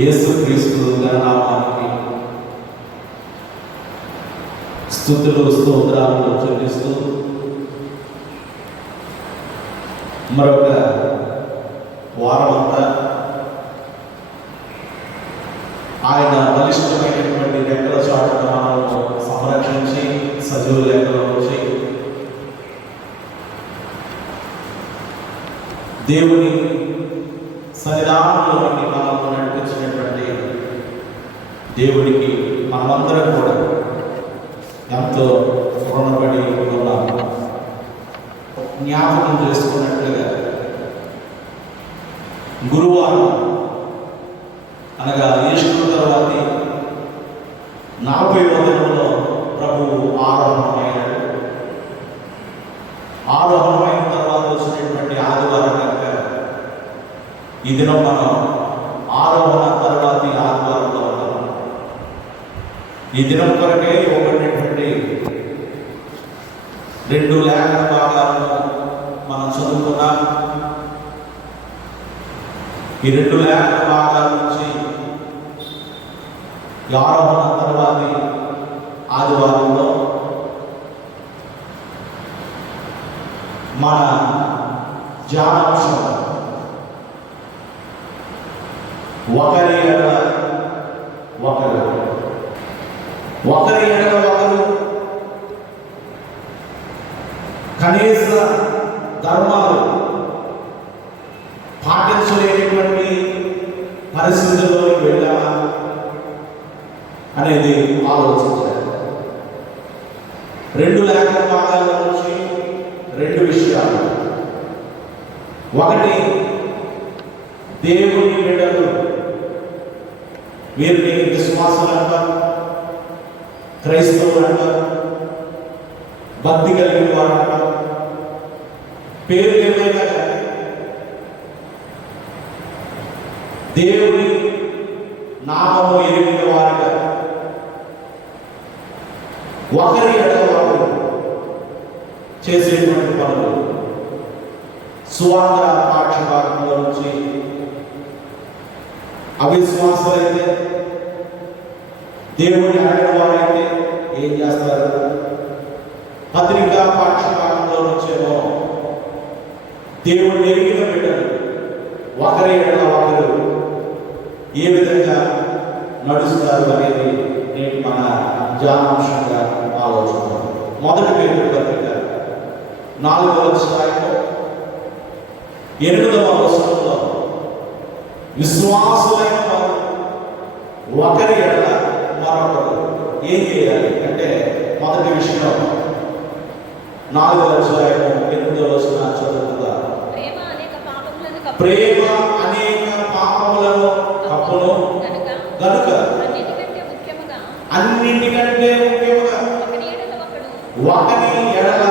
యేసుక్రీస్తు ఘననామానికి స్తుతులు స్తోత్రాలు చెల్లిస్తూ మరొక వారమంతా ఆయన బలిష్టమైనటువంటి రెక్కల చాటున మనల్ని సంరక్షించి సజీవ లెక్కలో ఉంచి దేవుని సన్నిధానంలోకి మనల్ని నడిపించినటువంటి దేవుడికి మనమందరం కూడా ఎంతో రుణపడి ఉన్నాము. జ్ఞాపకం చేసుకున్నట్లుగా గురువారం అనగా ఈస్టర్ తర్వాతి 40వ దినంలో ప్రభువు ఆరోహణమైనాడు. ఆరోహణమైన తర్వాత వచ్చినటువంటి ఆదివారం కనుక ఈ దినం మనం ఆరోహణ తర్వాతి ఆదివారంలో ఉన్నాం. ఈ దినం కొరకే ఇవ్వబడినటువంటి 2 లేఖన భాగాలను మనం చదువుకున్నాం. ఈ 2 లేఖన భాగాల నుంచి ఆరోహణ తర్వాతి ఆదివారంలో మన ధ్యానాంశం ఒకరి ఎడల ఒకరు కనీస ధర్మాలు పాటించలేనటువంటి పరిస్థితుల్లోకి వెళ్ళామా అనేది ఆలోచించారు. 2 లేఖన భాగాల నుంచి 2 విషయాలు. ఒకటి, దేవుని బిడ్డలు, వీరిని విశ్వాసులు అంటారు, క్రైస్తవులు అంటారు, భక్తి కలిగిన వారు అంటారు. పేరు ఏమైనా కానీ దేవుని నామము ఎరిగిన వారిగా ఒకరి ఎడల ఒకరు చేసేటువంటి పనులు. సువార్త పాఠ్యభాగంలో నుంచి అవిశ్వాసులైతే, దేవుని అడిగిన వారైతే ఏం చేస్తారు? పత్రికా పాఠ్యభాగంలో నుంచేమో దేవుని ఎరిగిన బిడ్డలు ఒకరి ఎడల ఒకరు ఏ విధంగా నడుస్తారు అనేది నేను మన ధ్యానాంశంగా ఆలోచిస్తాను. మొదటి పేరు పత్రిక 4వ అధ్యాయంలో 8వ వచనంలో విశ్వాసులైన వారు ఒకరి ఎడల మరొకరు ఏం చేయాలి అంటే, మొదటి విషయం 4వ అధ్యాయం 8వ వచనం చదువుతుందా? ప్రేమ అనేక పాపములను కప్పును గనుక అన్నిటికంటే ముఖ్యముగా ఒకరి ఎడల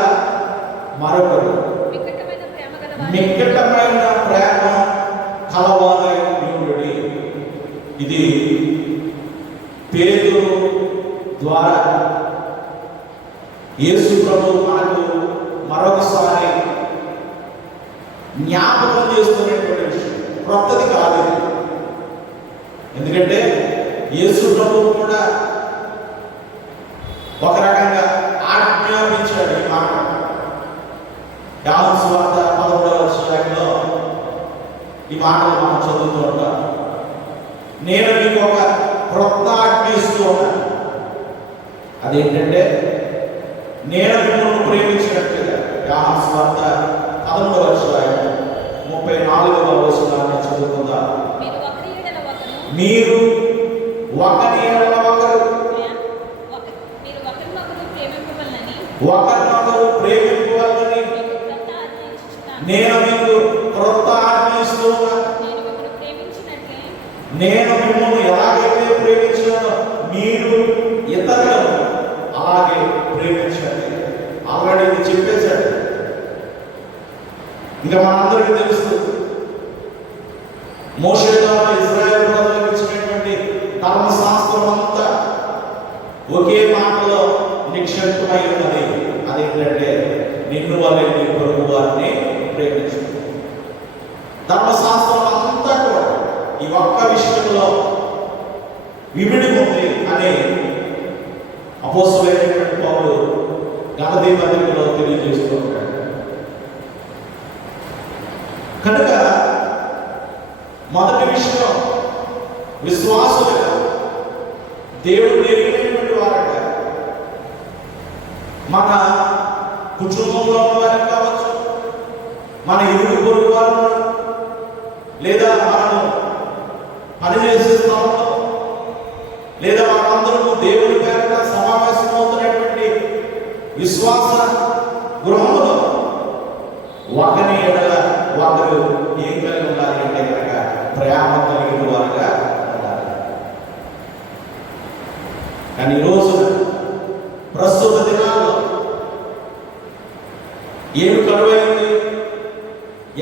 మరొకరు మిక్కటమైన ప్రేమ కలవారై ఉండుడి. ఇది పేతురు ద్వారా యేసు ప్రభువు మనకు మరొకసారి జ్ఞాపకం చేస్తున్నటువంటి విషయం. క్రొత్తది కాదు. ఎందుకంటే యేసు ప్రభువు కూడా ఒక రకంగా ఆజ్ఞాపించాడు ఈ మాట. యోహాను సువార్త 11వ అధ్యాయంలో ఈ మాటలు మనం చదువుతూ ఉంటాం. నేను మీకు ఒక క్రొత్త ఆజ్ఞ ఇస్తూ ఉన్నాను. అదేంటంటే, నేను మిమ్మల్ని ప్రేమించినట్లుగా. యోహాను సువార్త 11వ అధ్యాయం 34వ వచనాన్ని చదువుకుందా? మీరు ఒకరి ఎడల ఒకరు ఒకరినొకరు ప్రేమింపవలనని నేను మీకు క్రొత్త ఆజ్ఞ ఇస్తూ ఉన్నాను. నేను మిమ్మల్ని ఎలాగైతే ప్రేమించానో మీరు ఇతరులను అలాగే ప్రేమించండి. ఆల్రెడీ ఇది చెప్పేశాడు. ఇంకా మనందరికీ తెలుసు, మోషే ద్వారా ఇశ్రాయేలు ప్రజలకు ఇచ్చినటువంటి ధర్మశాస్త్రం అంతా ఒకే మాటలో నిక్షిప్తమై ఉన్నది. అదేంటంటే, నిన్ను వలె నీ పొరుగు వారిని ప్రేమించు. ధర్మశాస్త్రం అంతా కూడా ఈ ఒక్క విషయంలో వివిడి ఉంది అని అపోస్తలుడైనటువంటి పౌలు గలతీ పత్రికలో తెలియజేస్తూ ఉంటాడు. కనుక మొదటి విషయం, విశ్వాసులుగా దేవుడు ఎరిగినటువంటి వారుగా మన కుటుంబంలో ఉన్నవారికి కావచ్చు, మన ఇరుగు పొరుగు వారు, లేదా మనము పనిచేసే స్థలంలో, లేదా మనందరము దేవుని పేరున సమావేశం అవుతున్నటువంటి విశ్వాస గృహంలో ఒకరి ఎడల ఒకరు ఏం కలిగి ఉండాలి అంటే కనుక ప్రేమ కలిగిన వారుగా ఉండాలి. కానీ ఈరోజు ప్రస్తుత దినాల్లో ఏమి కరువైంది,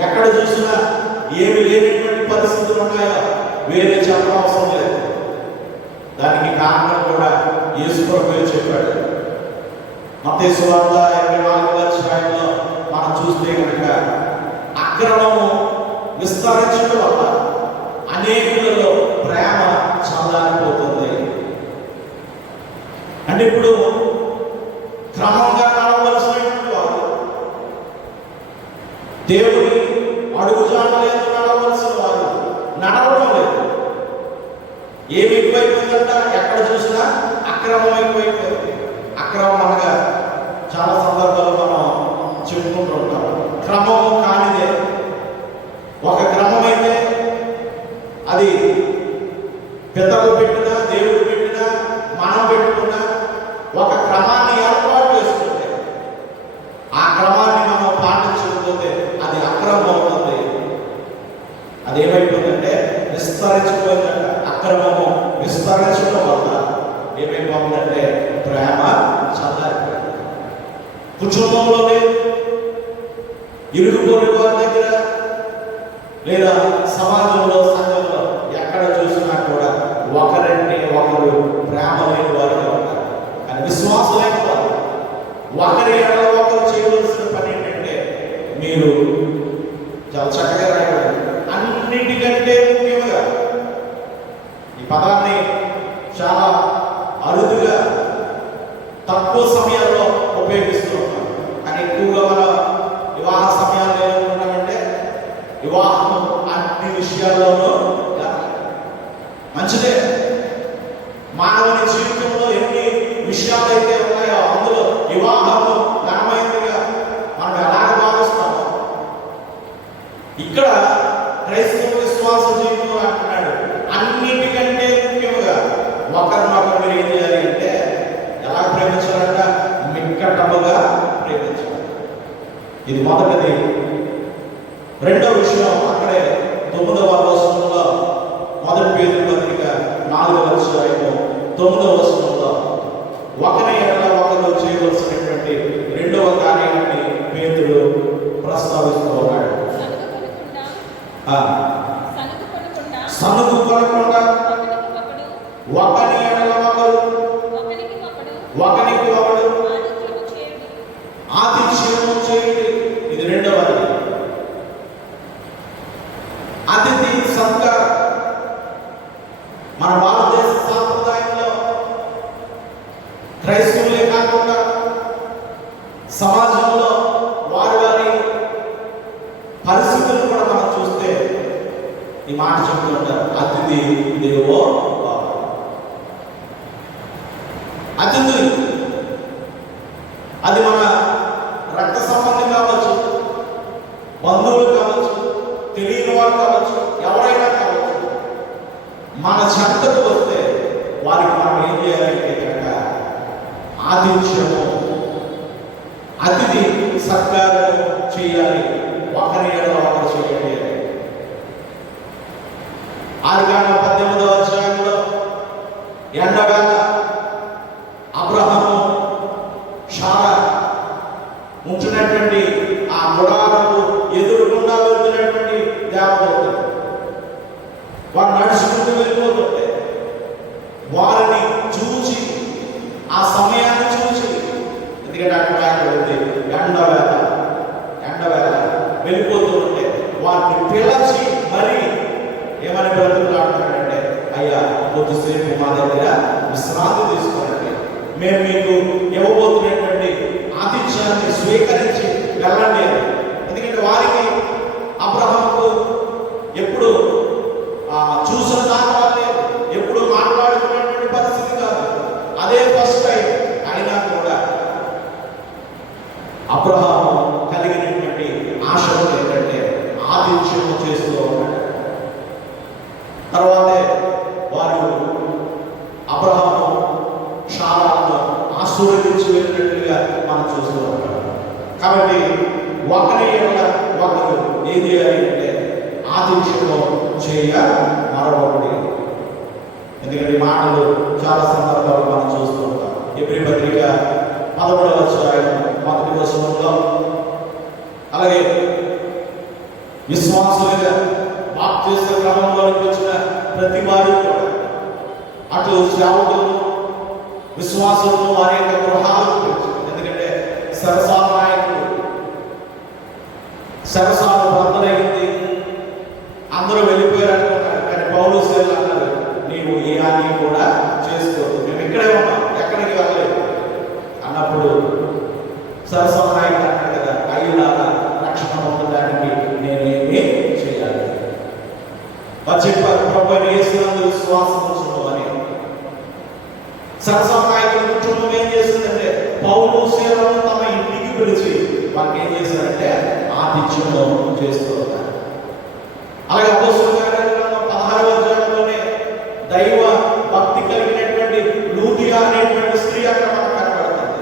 ఎక్కడ చూసినా ఏమి లేనటువంటి పరిస్థితులు ఉన్నాయో వేరే చెప్పనవసరం లేదు. దానికి కారణం కూడా యేసు ప్రభువే చెప్పాడు. మత్తయి సువార్త 24వ అధ్యాయంలో మనం చూస్తే కనుక అక్రమము విస్తరించడం వల్ల అనేకులలో ప్రేమ చల్లారిపోతుంది. అంటే ఇప్పుడు క్రమంగా నడవలసినటువంటి వారు, దేవుని అడుగుజాడలేదు నడవలసిన వారు నడవడం లేదు. ఏమి ఎక్కువైపోయిందంట, ఎక్కడ చూసినా అక్రమం ఎక్కువైపోయింది. అక్రమం అనగా చాలా సందర్భాలు మనం చెప్పుకుంటూ ఉంటాం. క్రమము కానిదే. ఒక క్రమం అయితే అది పితరులు పెట్టినా, దేవుడు పెట్టినా, మనం పెట్టుకున్నా ఒక క్రమాన్ని ఏర్పాటు చేసుకుంటే ఆ క్రమాన్ని మనం పాటించకపోతే అది అక్రమం అవుతుంది. అదేమైపోతుందంటే విస్తరించిపోయిందంట. అక్రమము విస్తరించడం వల్ల ఏమైపోతుందంటే ప్రేమ చల్లారిపోయింది. కుటుంబంలోనే, ఇరుగు పొరుగు వారి దగ్గర, లేదా సమాజంలో, సంఘంలో ఎక్కడ చూసినా కూడా ఒకరంటే ఒకరు ప్రేమ లేని వారుగా ఉంటారు. కానీ విశ్వాసమైన వారు ఒకరి ఎడల ఒకరు చేయవలసిన పని ఏంటంటే, మీరు చాలా చక్కగా రాయబడి అన్నిటికంటే ముఖ్యంగా ఈ పదాన్ని చాలా అరుదుగా తక్కువ సమయాల్లో ఉపయోగిస్తూ ఉంటాం. కానీ ఎక్కువగా మన వివాహ సమయాల్లో ఏమనుకుంటామంటే వివాహం అన్ని విషయాల్లోనూ మంచిదే. మానవుని జీవితంలో ఎన్ని విషయాలు అయితే ఉన్నాయో అందులో వివాహము ఘనమైనదిగా మనం ఎలాగ భావిస్తామో, ఇక్కడ క్రైస్తవ విశ్వాస జీవితంలో అంటున్నాడు అన్నిటికంటే ముఖ్యంగా ఒకరినొకరు మీరు ఏం చేయాలి అంటే ఎలా ప్రేమించాలంట, మిక్కటముగా ప్రేమించాలి. ఇది మొదటిది. రెండో విషయం అక్కడే 9వ వచనంలో, మొదటి పేతురు పత్రిక 4వ అధ్యాయము 9వ వచనంలో ఒకరి ఎడల ఒకరు చేయవలసినటువంటి రెండవ కార్యాన్ని పేతురు ప్రస్తావిస్తూ ఉన్నాడు. సనుగు కొనకుండా ఒకరి ఎడల ఒకరు ఒకరికి ఒకడు ఆతిథ్యము చేయండి. ఇది రెండవది. అతిథి సత్కారం మన భారతదేశ సాంప్రదాయంలో క్రైస్తవులే కాకుండా సమాజంలో వారి వారి పరిస్థితులు కూడా మనం చూస్తే ఈ మాట చెప్తుంటారు, అతిథి దేవో భవ. అతిథి అది మన రక్త సంబంధం కావచ్చు, బంధువులు కావచ్చు, తెలియని వారు కావచ్చు, ఎవరైనా కావచ్చు. మన చెంతకు వస్తే వారికి మనం ఏం చేయాలంటే కనుక ఆతిథ్యము, అతిథి సత్కారము చేయాలి. ఒకరి ఎడల ఒకరు చేయండి. ఆదికాండం 18వ అధ్యాయంలో ఎండవేళ అబ్రహాము శారా ఉంటున్నటువంటి ఆ గుడారము ఎదురుగుండా వెళ్తున్నటువంటి దేవదూతలు వారు నడుచుకుంటూ వెళ్ళిపోతుంటే వారిని చూసి, ఆ సమయాన్ని చూసి, ఎందుకంటే అక్కడ ఎండవేళ వెళ్ళిపోతూ ఉంటే వారిని పిలిచి మరి ఏమని బ్రతుకులాడుతున్నాడంటే, అయ్యా కొద్దిసేపు మా దగ్గర విశ్రాంతి తీసుకోండి, మేము మీకు ఇవ్వబోతున్నటువంటి ఆతిథ్యాన్ని స్వీకరించి వెళ్ళండి. ఎందుకంటే వారికి అబ్రహాముకు ఎప్పుడు చూసిన దాని వాళ్ళే ఎప్పుడు మాట్లాడుకునేటువంటి పరిస్థితి కాదు. అదే ఫస్ట్ టైం అయినా కూడా అబ్రహాము కలిగినటువంటి ఆశలు ఏంటంటే ఆతిథ్యము చేస్తూ ఉన్నాడు. తర్వాతే వారు అబ్రహాము శారాను ఆశీర్వదించి వెళ్ళినట్లుగా మనం చూస్తూ ఉంటాం. కాబట్టి ఒకరు ఏం చేయాలి అంటే ఆతిథ్యము చేయ మరొకటి. ఎందుకంటే ఈ మాటలు చాలా సందర్భాలు మనం చూస్తూ ఉంటాం. ఎబ్రీ పత్రిక 11వ అధ్యాయం 1వ వచనంలో, అలాగే విశ్వాసులుగా బాప్తిస్మ క్రమంలోకి వచ్చిన ప్రతి వారు కూడా అటు సేవకులను విశ్వాసులను వారి యొక్క గృహాలకు వచ్చి, ఎందుకంటే సరసాల నాయకుడు సరసాల బంధనైంది, అందరూ వెళ్ళిపోయారు అనుకున్నారు. కానీ పౌలు శీలలు అన్నారు, నీవు ఏ హాని కూడా చేసుకోవద్దు, మేము ఇక్కడే ఉన్నాం, ఎక్కడికి వెళ్ళలేదు అన్నప్పుడు సరసాల నాయకుడు అన్నాడు కదా, అయ్యులాగా రక్షణ పొందడానికి నేనేమి చేయాలి? చెప్పారు, ప్రభువైన యేసునందు విశ్వాసం ఉంచుము అని. సరసాల నాయకుడి కుటుంబం ఏం చేస్తుందంటే పౌలు శీలను తమ ఇంటికి పిలిచి వాళ్ళకి ఏం చేశారంటే ఆతిథ్యము చేస్తూ ఉన్నారు. అలాగే అపోస్తలుల కార్యాల 16వ అధ్యాయంలోనే దైవ భక్తి కలిగినటువంటి లూదియా అనేటువంటి స్త్రీ అక్కడ మనకు కనబడుతుంది.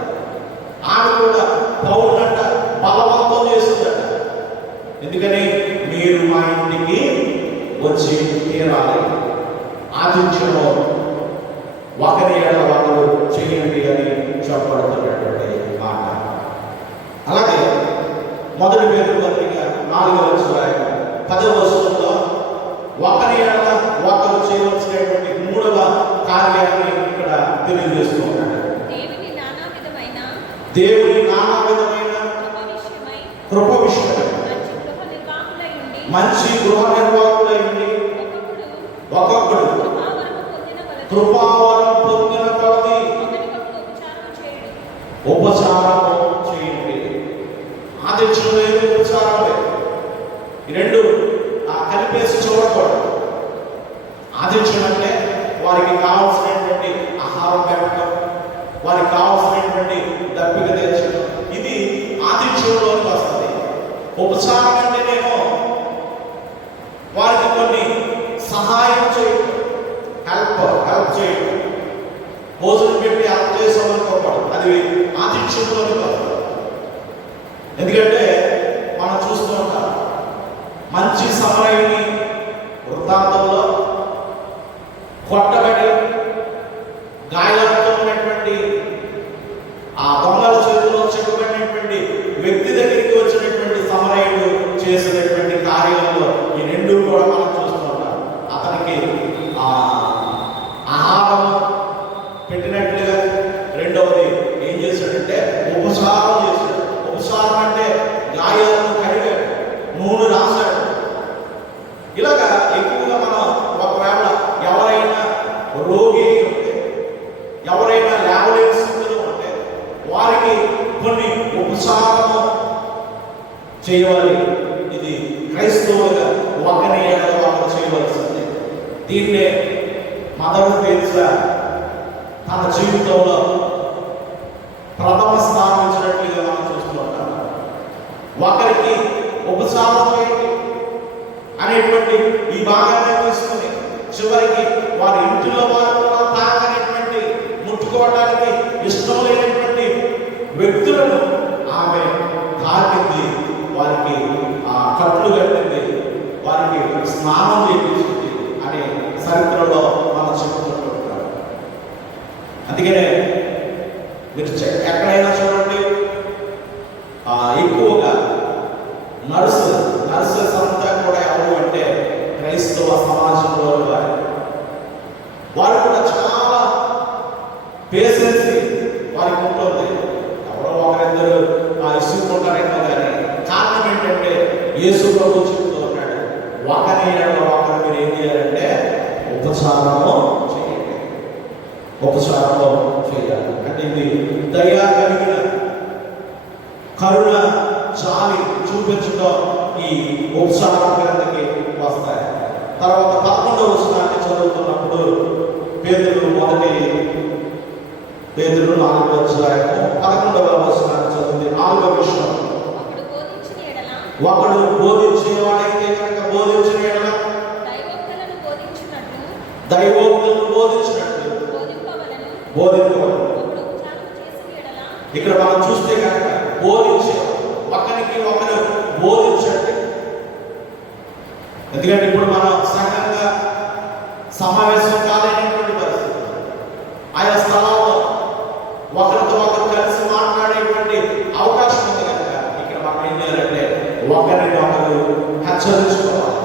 ఆమె కూడా పౌరులంట బలవంతం చేస్తుందట. ఎందుకని మీరు మా ఇంటికి వచ్చి తీరాలి, ఆతిథ్యము ఒకరి ఏళ్ళ వాళ్ళు చేయండి అని చెప్పబడుతున్నటువంటి మాట. అలాగే మొదటి పేరు పత్రిక 4వ అధ్యాయం 10వ వచనంలో ఒకరి ఏళ్ళ ఒకరు చేయవలసినటువంటి 3వ కార్యాన్ని ఇక్కడ తెలియజేస్తూ ఉన్నాడు. దేవుని నానా విధమైన కృప విషయమై మంచి గృహ నిర్వాహకులై ఉండి ఒక్కొక్కడు కృపావరం పొందిన కొలది ఉపచారము చేయండి. ఆతిథ్యంలో ఏమి ఉపచారమే, ఈ రెండు కలిపేసి చూడకూడదు. ఆతిథ్యం అంటే వారికి కావాల్సినటువంటి ఆహారం పెట్టడం, వారికి కావాల్సినటువంటి దప్పిక తెచ్చడం, ఇది ఆతిథ్యంలోకి వస్తుంది. ఉపచారం అంటేనేమో వారికి కొన్ని సహాయం చేయడం, హెల్ప్ చేయడం, భోజనం పెట్టి హెల్ప్ చేసామనుకోకూడదు, అది ఆతిథ్యంలోకి వస్తుంది. ఎందుకంటే మనం చూస్తూ ఉంటాం, మంచి సమరయుని వృత్తాంతంలో కొట్టబడి గాయాలతో ఉన్నటువంటి ఆ దొంగల చేతిలో చెక్కబడినటువంటి వ్యక్తి దగ్గరికి వచ్చినటువంటి సమరయుడు చేసినటువంటి కార్యాలలో ఈ రెండు కూడా మనం చూస్తూ ఉంటాం. అతనికి ఆహారం పెట్టినట్లుగా, రెండవది ఏం చేశాడంటే ఉపచారం చేశాడు. ఉపచారం అంటే గాయాలను కడిగాడు, నూనె రాశాడు. ఇలాగా ఎక్కువగా మనం ఒకవేళ ఎవరైనా రోగి ఉంటే, ఎవరైనా లేవలేని స్థితిలో ఉంటే వారికి కొన్ని ఉపచారము చేయవాలి. ఇది క్రైస్తవులుగా ఒకరి ఏడవ వాళ్ళు చేయవలసింది. దీన్నే మదర్ తెరెసా తన జీవితంలో ప్రథమ స్థానం ఇచ్చినట్లుగా మనం చూస్తూ ఉంటాం. ఒకరికి ఉపచారం చేయండి అనేటువంటి ఈ భాగాన్ని తీసుకుని చివరికి వారి ఇంటిలో వారు కూడా తాకనేటువంటి ముట్టుకోవడానికి ఇష్టం లేనటువంటి వ్యక్తులను ఆమె తాకింది, వారికి కట్లు కట్టింది, వారికి స్నానం చేయించింది అనే చరిత్రలో మనం చెప్పుకుంటుంటాం. అందుకనే మీరు ఎక్కడైనా చూడండి, ఎక్కువగా నర్సెస్ అంతా కూడా ఎవరు అంటే క్రైస్తవ సమాజంలో వారు కూడా చాలా పేషెన్సీ వారికి ఉంటుంది. ఎవరో ఒకరిద్దరు ఇసుకుంటారేమో కానీ కారణం ఏంటంటే యేసు ప్రభు చెప్తూ ఉన్నాడు, ఒకరి ఒకరు మీరు ఏం చేయాలంటే ఉపచారము చేయాలి. ఉపచారంలో చేయాలి. అంటే ఇది దయ కలిగిన కరుణ జాలి చూపించడం ఈ ఉపచారం కిందకి వస్తాయి. తర్వాత 11వ వచనాన్ని చదువుతున్నప్పుడు పేతురు 4వ అధ్యాయము 11వ వచనాన్ని చదివితే 4వ విషయం, ఒకడు బోధించేవాడైతే కనుక బోధించిన ఎడల దైవోక్తులను బోధించినట్లు బోధింపవలెను. ఇక్కడ మనం చూస్తే కనుక బోధించే ఒకరికి ఒకరు బోధించండి. ఎందుకంటే ఇప్పుడు మనం సంఘంగా సమావేశం కాలేనటువంటి పరిస్థితి, ఆయా స్థలాల్లో ఒకరితో ఒకరు కలిసి మాట్లాడేటువంటి అవకాశం ఉంది కనుక ఇక్కడ మనం ఏం చేయాలంటే ఒకరిని ఒకరు హెచ్చరించుకోవాలి.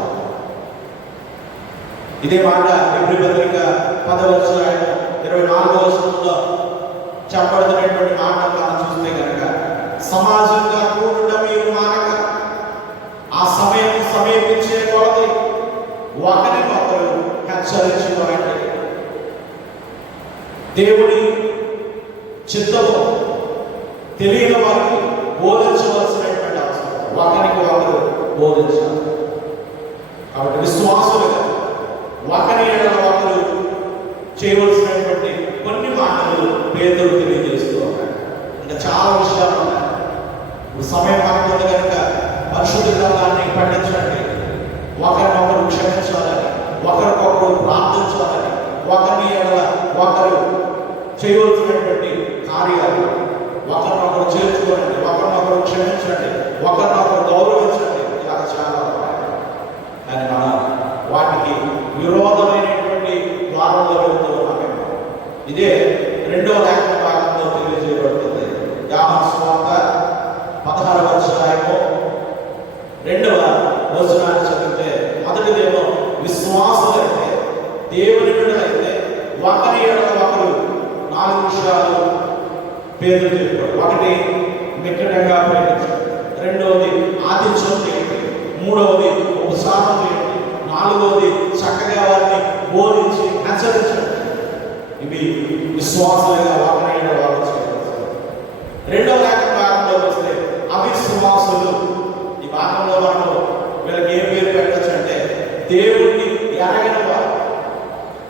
ఇదే మాట హెబ్రీ పత్రిక 10వ అధ్యాయం 24వ వచనంలో చెప్పబడుతున్నటువంటి మాట మనం చూస్తే కనుక సమాజంగా కూడుట మీరు మానక ఆ సమయం సమీపించే కొలది ఒకరినొకరు హెచ్చరించుకోవాలి. దేవుని చిత్తము తెలియని వారికి బోధించవలసినటువంటి అవసరం, ఒకరికి ఒకరు బోధించాలి. కాబట్టి విశ్వాసులుగా ఒకరి ఎడల ఒకరు చేయవలసినటువంటి కొన్ని మాటలు పేతురు తెలియజేస్తూ ఉన్నాయి. ఇంకా చాలా విషయాలు ఉన్నాయి. ఇప్పుడు సమయం మనకుంది కనుక పరిశుద్ధ గ్రంథాన్ని పఠించండి. ఒకరినొకరు క్షమించాలని, ఒకరికొకరు ప్రార్థించాలని, ఒకరి ఎడల ఒకరు చేయవలసినటువంటి కార్యాలు, ఒకరినొకరు చేర్చుకోండి, ఒకరినొకరు క్షమించండి, ఒకరినొకరు గౌరవించండి. ఇలా చాలా కానీ మనం వాటికి విరోధమైనటువంటి ద్వారంలో వెళ్తూ ఉన్నాము. ఇదే 2వ లేఖన భాగంలో తెలియజేయబడుతుంది. యోహాను సువార్త 16వ అధ్యాయము 2వ వచనాన్ని చదివితే మొదటిదేమో విశ్వాసులైతే దేవుని బిడ్డలైతే ఒకరి ఎడల ఒకరు 4 విషయాలు పేతురు చెప్పాడు. ఒకటి నికటంగా ప్రేమించండి, రెండవది ఆతిథ్యం చేయండి, మూడవది ఉపసారం చేయండి, 4వది చక్కగా వారిని బోధించి హెచ్చరించండి. ఇవి విశ్వాసులుగా ఒకరి ఎడల ఒకరు చేయవలసింది. 2వ లేఖన భాగంలో వస్తే అవిశ్వాసులు. ఈ భాగంలో మనం వీళ్ళకి ఏ పేరు పెట్టచ్చు అంటే దేవుడిని ఎరగని వారు,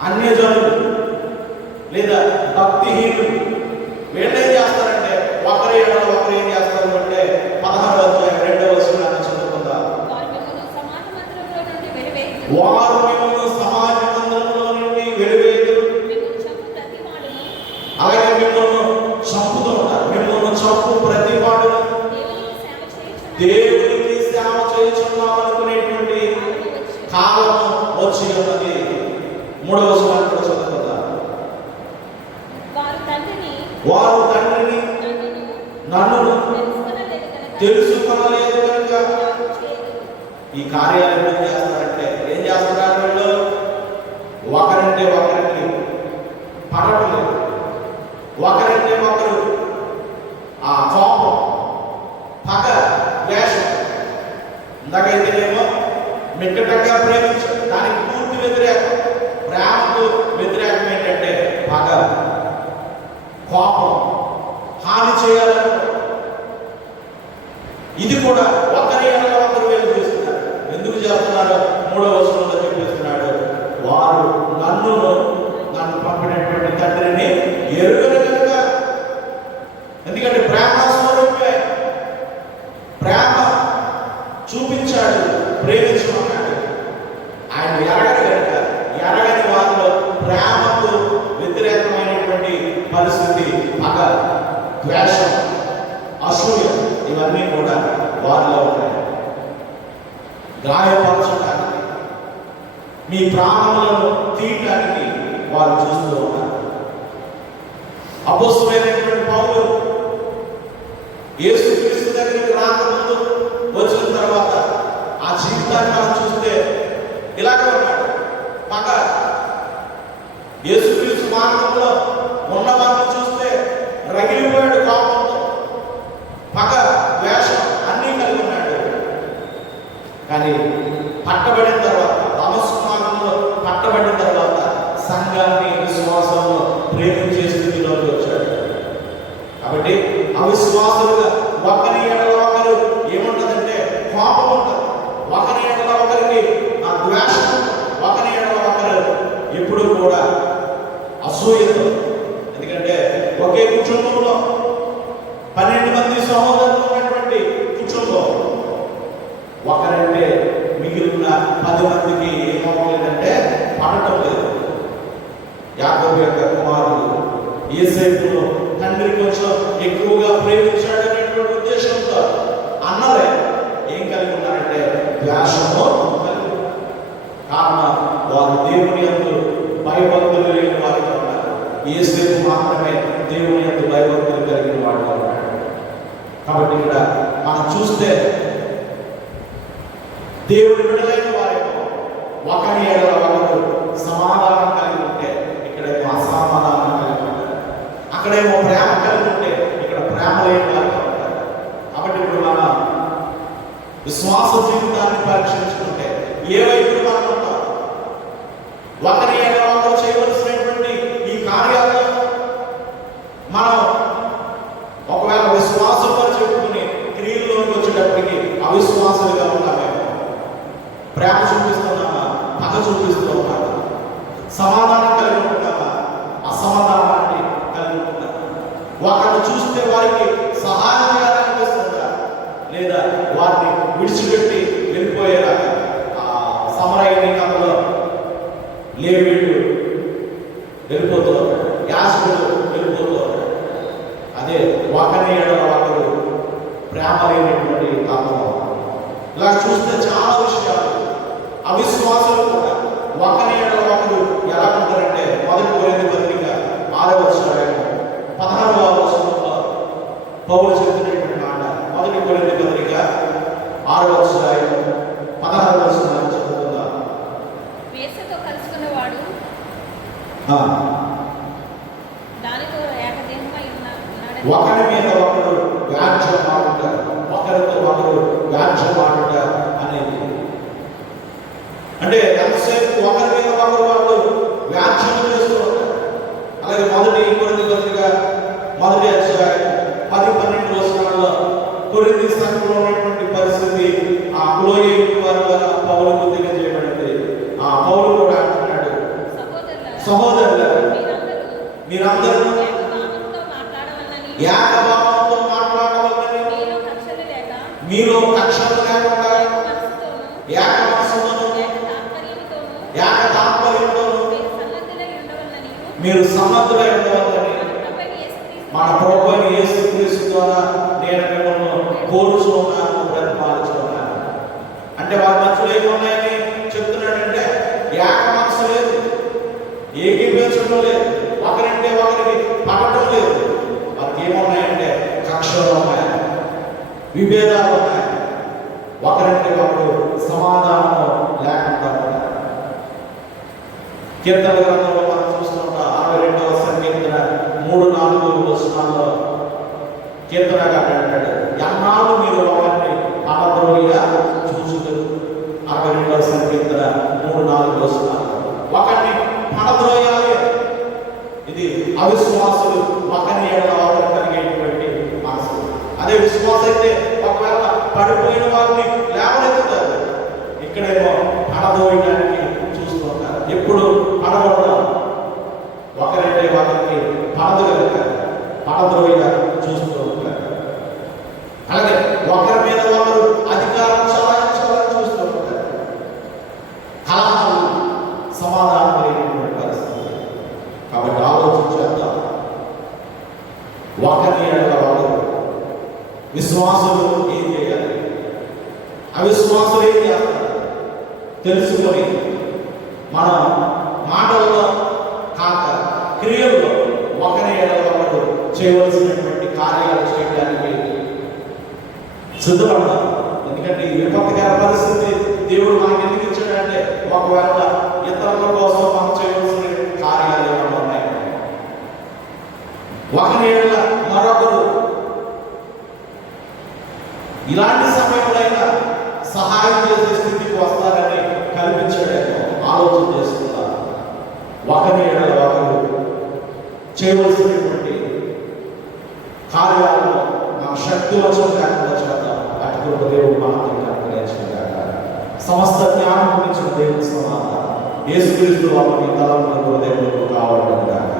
అన్యజనులు లేదా భక్తిహీనులు. వీళ్ళు ఏం చేస్తారంటే ఒకరి ఎడల ఒకరు ఏం చేస్తారు అంటే 16వ అధ్యాయం 2వ వచనాన్ని చదువుకుందాం. వారు మిమ్మల్ని సమాజ మందిరంలో నుండి వెలివేయుదురు, అలాగే మిమ్మల్ని చంపుతూ ఉంటారు. మిమ్మల్ని చంపు ప్రతివాడును దేవునికి సేవ చేయుచున్నాం అనుకునేటువంటి కాలము వచ్చి ఉన్నది. 3వ వచనాన్ని కూడా చదువుకుందాం. వారు తండ్రిని నన్ను తెలుసుకొనలేదు కనుక ఈ కార్యాలు ఎందుకు చేస్తారంటే ఏం చేస్తున్నారు? వీళ్ళు ఒకరంటే ఒకరికి పడట్లేదు, ఒకరంటే ఒకరు ఆ కోపం, పగ, ద్వేషం. ఇందాకైతేనేమో మిక్కటంగా ప్రేమించారు, దానికి పూర్తి వ్యతిరేకం. ప్రేమకు వ్యతిరేకం ఏంటంటే పగ, కోపం, హాని చేయాలని. ఇది కూడా ఒకరి ఎడల ఒకరు వేలు చేస్తున్నారు. ఎందుకు చేస్తున్నారు? 3వ వచనంలో చెప్పేస్తున్నాడు, వారు నన్ను పంపినటువంటి తండ్రిని ఎరుగరు కనుక. ఎందుకంటే ప్రేమ స్వరూపే, ప్రేమ చూపించాడు, ప్రేమించమన్నాడు. ఆయన ఎరగడు కనుక ఎరగని వారిలో ప్రేమకు వ్యతిరేకమైనటువంటి పరిస్థితి, పగ, ద్వేషం, అసూయ ఇవన్నీ కూడా వారిలో ఉంటాయి. గాయపరచడానికి, మీ ప్రాణములను తీయటానికి వారు చూస్తూ ఉన్నారు. అపోస్తలుడైనటువంటి పౌలు యేసుక్రీస్తు దగ్గరికి రాకముందు వచ్చిన తర్వాత ఆ జీవితాన్ని మనం చూస్తే ఇలాగే ఉన్నాడు. పగ, యేసుక్రీస్తు మార్గంలో ఉన్నవారిని చూస్తే రగిలిపోయాడు కోపంతో. పగ, ద్వేషం అన్నీ కలిగి ఉన్నాడు. కానీ పట్టబడిన తర్వాత, దమస్కు మార్గంలో పట్టబడిన తర్వాత సంఘాన్ని విశ్వాసంలో ప్రేమ ఎందుకంటే మిగిలిన 10 మందికి ఏమవ్వలేదంటే పడటం లేదు. యాకోబు యొక్క కుమారుడు యోసేపును తండ్రి కొంచెం ఎక్కువగా ప్రేమించాడనేటువంటి ఉద్దేశంతో అన్నలే ఏం కలిగి ఉన్నారంటే ద్వేషము కలిగి. కారణం వారు దేవుని యందు భయభక్తులు లేని వారిగా ఉన్నారు. యోసేపు మాత్రమే దేవుని యందు భయభక్తులు కలిగిన వాడుగా ఉన్నాడు. కాబట్టి ఇక్కడ మనం చూస్తే దేవుడి బిడ్డలైన వారేమో ఒకరి ఎడల ఒకరు సమాధానం కలిగి ఉంటే ఇక్కడేమో అసమాధానం కలిగి ఉంటారు. అక్కడేమో ప్రేమ కలిగి ఉంటే ఇక్కడ ప్రేమ లేని వారిగా ఉంటారు. కాబట్టి ఇప్పుడు మన విశ్వాస జీవితాన్ని పరీక్షించుకుంటే ఏ వైపు మనం ఉంటాం? ఒకరి ఎడల ఒకరు చేయవలసినటువంటి ఈ కార్యాల్లో మనం ఒకవేళ విశ్వాసం చెప్పుకుని క్రియల్లోకి వచ్చేటప్పటికి అవిశ్వాసులుగా ఉంటామేమో. ప్రేమ చూపిస్తున్నామా? పగ చూపిస్తూ ఉన్నామా? సమాధానం కలిగి ఉంటున్నామా? అసమాధానాన్ని కలిగి ఉంటున్నామా? ఒకరిని చూస్తే వారికి సహాయం చేయాలనిపిస్తుందా, లేదా వారిని విడిచిపెట్టి వెళ్ళిపోయేలాగా? సమరయుని కథలో లేవీయుడు వెళ్ళిపోతూ ఉంటాడు, యాజకుడు వెళ్ళిపోతూ ఉంటాడు. అదే ఒకరి ఎడల ఒకరు ప్రేమ లేనటువంటి తత్వం. ఇలా చూస్తే చాలా విషయాలు అవిశ్వాసాలు కూడా ఒకరి ఎడల ఒకరు ఎలా ఉంటారంటే, మొదటి కొరింథీ పత్రిక 6వ అధ్యాయం 16వ వచనంలో పౌలు చెప్పినటువంటి మాట. మొదటి కొరింథీ పత్రిక 6వ అధ్యాయం 16వ వచనాన్ని చదువుకుందాం. వేసతో కలుసుకున్నవాడు దానితో ఏకదేహమై ఉన్నాడు. ఒకరి మీద ఒకరు వ్యాజ్యమాడుట, ఒకరితో ఒకరు వ్యాజ్యమాడుట అనేది అంటే ఎంతసేపు ఒకరి మీద ఒకరు వాళ్ళు వ్యాఖ్యలు చేస్తూ ఉంటారు. అలాగే మొదటి కొరింథీ పత్రిక 1వ అధ్యాయం 10-12 వచనాల్లో కొరింథీ సంఘంలో ఉన్నటువంటి పరిస్థితి ఆ క్లోయే వారి ద్వారా పౌలుకు తెలియజేయబడింది. ఆ పౌలు కూడా అంటున్నాడు, సహోదరులారా మీరందరూ ఏకభావంతో మాట్లాడవాలని, మీలో కక్షలు లేకుండా ఏక మనసుతోనూ ఏక తాత్పర్యంతోనూ మీరు సన్నద్ధులై ఉండవాలని మన ప్రభువైన యేసుక్రీస్తు ద్వారా నేను మిమ్మల్ని కోరుచున్నాను, బ్రతిమాలుచున్నాను. అంటే వారి మధ్యలో ఏమున్నాయని చెప్తున్నాడంటే ఏక మనసు లేదు, ఏకీభవించడం లేదు, ఒకరంటే ఒకరికి పడటం లేదు. వారికి ఏమున్నాయంటే కక్షలు ఉన్నాయి, విభేదాలు ఉన్నాయి, ఒకరంటే ఒకరు సమాధానం లేకుండా ఉన్నారు. కీర్తన గ్రంథంలో మనం చూస్తుంటాం 62వ సంకీర్తన 3-4 వచనాల్లో కీర్తనగాడు అంటాడు, ఎన్నాళ్ళు మీరు ఒకరిని పడద్రోయిగా చూచుతారు. 62వ సంకీర్తన 3-4 వచనాలు ఒకరిని పడద్రోయాలి. ఇది అవిశ్వాసులు ఒకరి ఎడల ఒకరు కలిగేటువంటి మనసు. అదే విశ్వాసం అయితే ఒకవేళ పడిపోయిన వారిని లేవనెత్తుతారు. ఇక్కడేమో పడదోయడానికి చూస్తుంటారు. ఎప్పుడు పడవడం ఒకరంటే ఒకరికి పడదగలుగుతారు, పడద్రోయిగా చూస్తూ ఉంటారు. అలాగే ఒకరి మీద ఒకరు అధికారం చలాయించాలని చూస్తూ ఉంటారు. కలహాలు, సమాధానం లేనటువంటి పరిస్థితి. కాబట్టి ఆలోచించేద్దాం. ఒకరి ఎడల ఒకరు విశ్వాసులు ఏం చేయాలి, అవిశ్వాసులు ఏం చేస్తారు తెలుసుకొని మన మాటల్లో కాక క్రియల్లో ఒకరి ఎడల ఒకరు చేయవలసినటువంటి కార్యాలు చేయడానికి సిద్ధపడతాం. ఎందుకంటే ఈ విపత్తికర పరిస్థితి దేవుడు మనకి ఎందుకు ఇచ్చాడంటే ఒకవేళ ఇతరుల కోసం మనం చేయవలసిన కార్యాలు ఏమైనా ఉన్నాయి, ఒకరి ఎడల మరొకరు ఇలాంటి సమయంలో సహాయం చేసే స్థితికి వస్తారని కల్పించాడేమో ఆలోచన చేసుకుంటారు. ఒకరి ఎడల ఒకరు చేయవలసినటువంటి కార్యాలను మన శక్తి వచ్చిన కాకుండా చేద్దాం. అటు దేవుడు మనల్ని అనుగ్రహించగాక. సమస్త జ్ఞానం గురించిన దేవుని సమాధానం యేసుక్రీస్తు వారికి తలంపులకు దేవుడు కావాలనుకుంటారు.